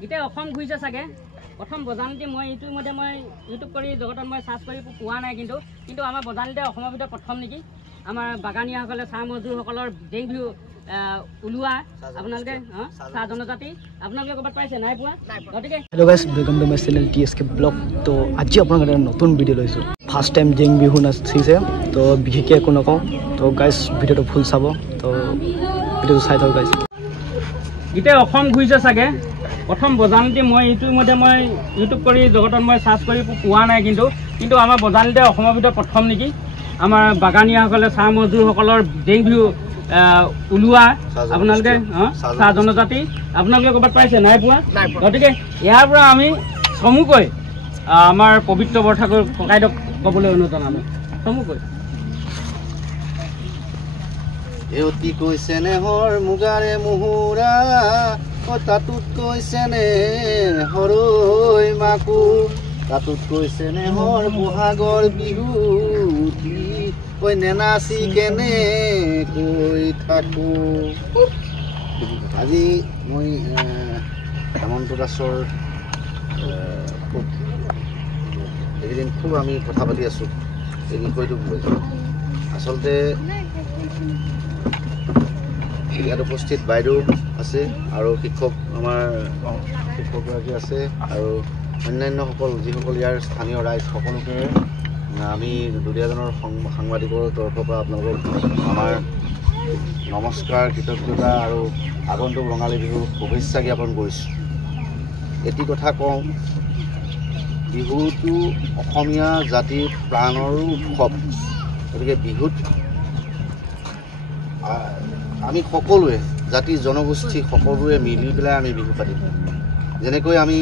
গোটেই অসম ঘূৰিছে চাগে প্ৰথম বজানীতে মই ইতিমধ্যে মই ইউটিউব কৰি জগতত মই চাৰ্চ কৰি পোৱা নাই কিন্তু আমাৰ বজানীতে অসমৰ ভিতৰত প্ৰথম নেকি আমাৰ বাগানীয়াসকলে চাহ মজদুৰসকলৰ ডেং বিহু উলিওৱা আপোনালোকে চাহ জনজাতি আপোনালোকে ক'ৰবাত পাইছে নাই পোৱা গতিকে hello' guys welcome to my channel TSK blog তো আজি আপোনালোকৰ এটা নতুন ভিডিঅ' লৈছোঁ ফাৰ্ষ্ট টাইম ডেং বিহু নাচিছে তো বিশেষকৈ একো নকওঁ তো গাইজ ভিডিঅ'টো ফুল চাব তো ভিডিঅ'টো চাই থাকক গাইজ গোটেই অসম ঘূৰিছে চাগে প্ৰথম বজানীতে মই ইতিমধ্যে মই ইউটিউব কৰি জগতত মই চাৰ্চ কৰি পোৱা নাই কিন্তু আমাৰ বজানীতে অসমৰ ভিতৰত প্ৰথম নেকি আমাৰ বাগানীয়াসকলে চাহ মজদুৰসকলৰ ডেং বিহু উলিওৱা আপোনালোকে চাহ জনজাতি আপোনালোকে ক'ৰবাত পাইছে নাই পোৱা গতিকে ইয়াৰ পৰা আমি চমুকৈ আমাৰ পবিত্ৰ বৰঠাকুৰ ককাইদেউক ক'বলৈ অনুৰোধ জনালোঁ চমুকৈ এটি কৈছে নেহৰ মুগাৰে মুহুৰা তাতোত কৈছে নে হৰৈ মাকো তাতোত কৈছে নেহৰ বহাগৰ বিহু কৈ নেনাচি কেনে কৈ থাকো আজি মই হেমন্ত দাসৰ এইকেইদিন খুব আমি কথা পাতি আছোঁ এই বিষয়টোক লৈ আচলতে ইয়াত উপস্থিত বাইদেউ আছে আৰু শিক্ষক আমাৰ শিক্ষকগৰাকী আছে আৰু অন্যান্যসকল যিসকল ইয়াৰ স্থানীয় ৰাইজ সকলোকে আমি দুলীয়াজনৰ সাংবাদিকৰ তৰফৰ পৰা আপোনালোকক আমাৰ নমস্কাৰ কৃতজ্ঞতা আৰু আগন্তুক ৰঙালী বিহুৰ শুভেচ্ছা জ্ঞাপন কৰিছোঁ এটি কথা কওঁ বিহুটো অসমীয়া জাতিৰ প্ৰাণৰো উৎসৱ গতিকে বিহুত আমি সকলোৱে জাতি জনগোষ্ঠী সকলোৱে মিলি পেলাই আমি বিহু পাতিম যেনেকৈ আমি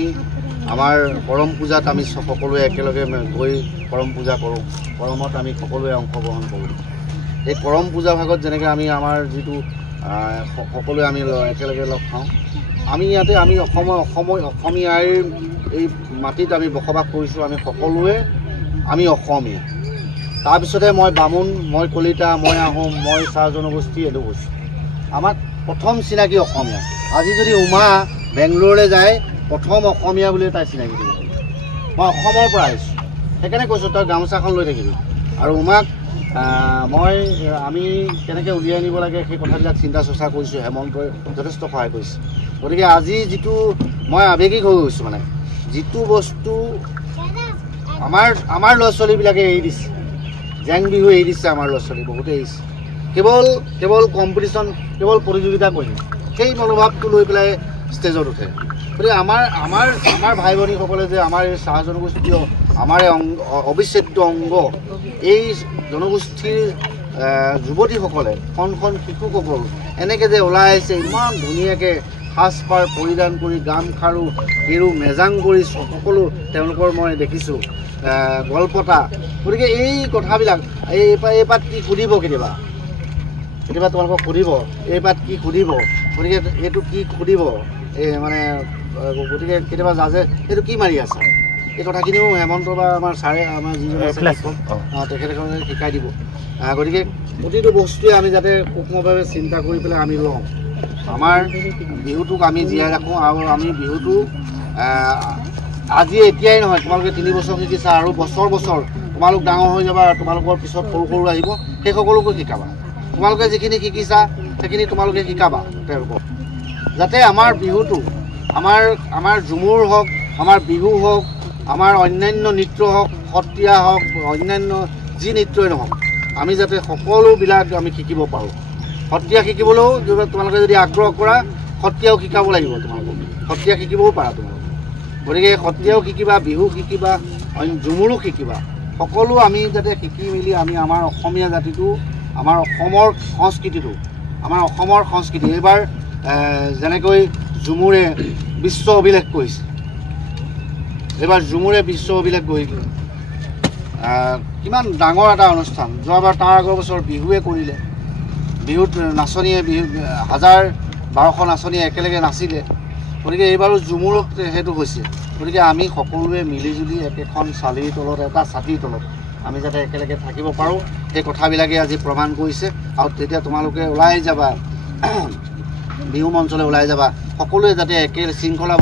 আমাৰ কৰম পূজাত আমি সকলোৱে একেলগে গৈ কৰম পূজা কৰোঁ কৰমত আমি সকলোৱে অংশগ্ৰহণ কৰোঁ এই কৰম পূজা ভাগত যেনেকৈ আমি আমাৰ যিটো সকলোৱে আমি একেলগে লগ খাওঁ আমি ইয়াতে আমি অসমীয়াৰ এই মাটিত আমি বসবাস কৰিছোঁ আমি সকলোৱে আমি অসমীয়া তাৰপিছতে মই বামুণ মই কলিতা মই আহোম মই চাহ জনগোষ্ঠী এইটো কৈছোঁ আমাক প্ৰথম চিনাকি অসমীয়া আজি যদি উমা বেংগলোৰলৈ যায় প্ৰথম অসমীয়া বুলি তাই চিনাকি দিব মই অসমৰ পৰা আহিছোঁ সেইকাৰণে কৈছোঁ তই গামোচাখন লৈ থাকিবি আৰু উমাক আমি কেনেকৈ উলিয়াই নিব লাগে সেই কথাবিলাক চিন্তা চৰ্চা কৰিছোঁ হেমন্তই যথেষ্ট সহায় কৰিছে গতিকে আজি যিটো মই আৱেগিক হৈ গৈছোঁ মানে যিটো বস্তু আমাৰ ল'ৰা ছোৱালীবিলাকে এৰি দিছে জেং বিহু এৰি দিছে আমাৰ ল'ৰা ছোৱালী বহুতে এৰিছে কেৱল কম্পিটিশ্যন কেৱল প্ৰতিযোগিতা কৰিম সেই মনোভাৱটো লৈ পেলাই ষ্টেজত উঠে গতিকে আমাৰ ভাই ভনীসকলে যে আমাৰ এই চাহ জনগোষ্ঠীয় আমাৰ অবিচ্ছেদ্য অংগ এই জনগোষ্ঠীৰ যুৱতীসকলে খন শিশুসকল এনেকৈ যে ওলাই আহিছে ইমান ধুনীয়াকৈ সাজপাৰ পৰিধান কৰি গামখাৰু গেৰু মেজাং কৰি সকলো তেওঁলোকৰ মই দেখিছোঁ গলপতা গতিকে এই কথাবিলাক এই পাত কি সুধিব কেতিয়াবা তোমালোকক সুধিব এই পাত কি সুধিব গতিকে এইটো কি সুধিব এই মানে গতিকে কেতিয়াবা জাজে এইটো কি মাৰি আছে এই কথাখিনিও হেমন্ত বা আমাৰ ছাৰে আমাৰ যিজন তেখেতসকলে শিকাই দিব গতিকে প্ৰতিটো বস্তুৱে আমি যাতে সূক্ষ্মভাৱে চিন্তা কৰি পেলাই আমি লওঁ আমাৰ বিহুটোক আমি জীয়াই ৰাখোঁ আৰু আমি বিহুটো আজি এতিয়াই নহয় তোমালোকে 3 বছৰ শিকিছা আৰু বছৰ তোমালোক ডাঙৰ হৈ যাবা তোমালোকৰ পিছত সৰু আহিব সেই সকলোকে শিকাবা তোমালোকে যিখিনি শিকিছা সেইখিনি তোমালোকে শিকাবা তেওঁলোকক যাতে আমাৰ বিহুটো আমাৰ ঝুমুৰ হওক আমাৰ বিহু হওক আমাৰ অন্যান্য নৃত্য হওক সত্ৰীয়া হওক অন্যান্য যি নৃত্যই নহওক আমি যাতে সকলোবিলাক আমি শিকিব পাৰোঁ সত্ৰীয়া শিকিবলৈও তোমালোকে যদি আগ্ৰহ কৰা সত্ৰীয়াও শিকাব লাগিব তোমালোকক সত্ৰীয়া শিকিবও পাৰা তোমালোকে গতিকে সত্ৰীয়াও শিকিবা বিহু শিকিবা ঝুমুৰো শিকিবা সকলো আমি যাতে শিকি মেলি আমি আমাৰ অসমীয়া জাতিটো আমাৰ অসমৰ সংস্কৃতি এইবাৰ যেনেকৈ ঝুমুৰে বিশ্ব অভিলেখ কৰিছে এইবাৰ ঝুমুৰে বিশ্ব অভিলেখ কৰিলে কিমান ডাঙৰ এটা অনুষ্ঠান যোৱাবাৰ তাৰ আগৰ বছৰ বিহুৱে কৰিলে বিহুত নাচনীয়ে 1000-1200 নাচনীয়ে একেলগে নাচিলে গতিকে এইবাৰো ঝুমুৰত সেইটো হৈছে গতিকে আমি সকলোৱে মিলিজুলি একেখন চালিৰ তলত এটা ছাতিৰ তলত আমি যাতে একেলগে থাকিব পাৰোঁ সেই কথাবিলাকে আজি প্ৰমাণ কৰিছে আৰু তেতিয়া তোমালোকে ওলাই যাবা বিহু মঞ্চলৈ ওলাই যাবা সকলোৱে যাতে একে শৃংখলা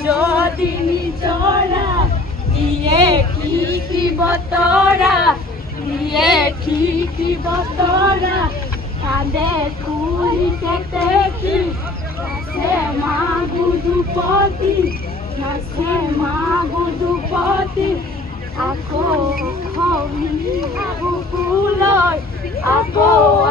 যদি নিজৰা দিয়ে কি বতৰা দিয়ে কি বতৰা কান্দে কুলি কেতেকী নাচে মা গুৰুপতি নাচে মা গুৰুপতি আকৌ খৰি আহু ফুলয় আকৌ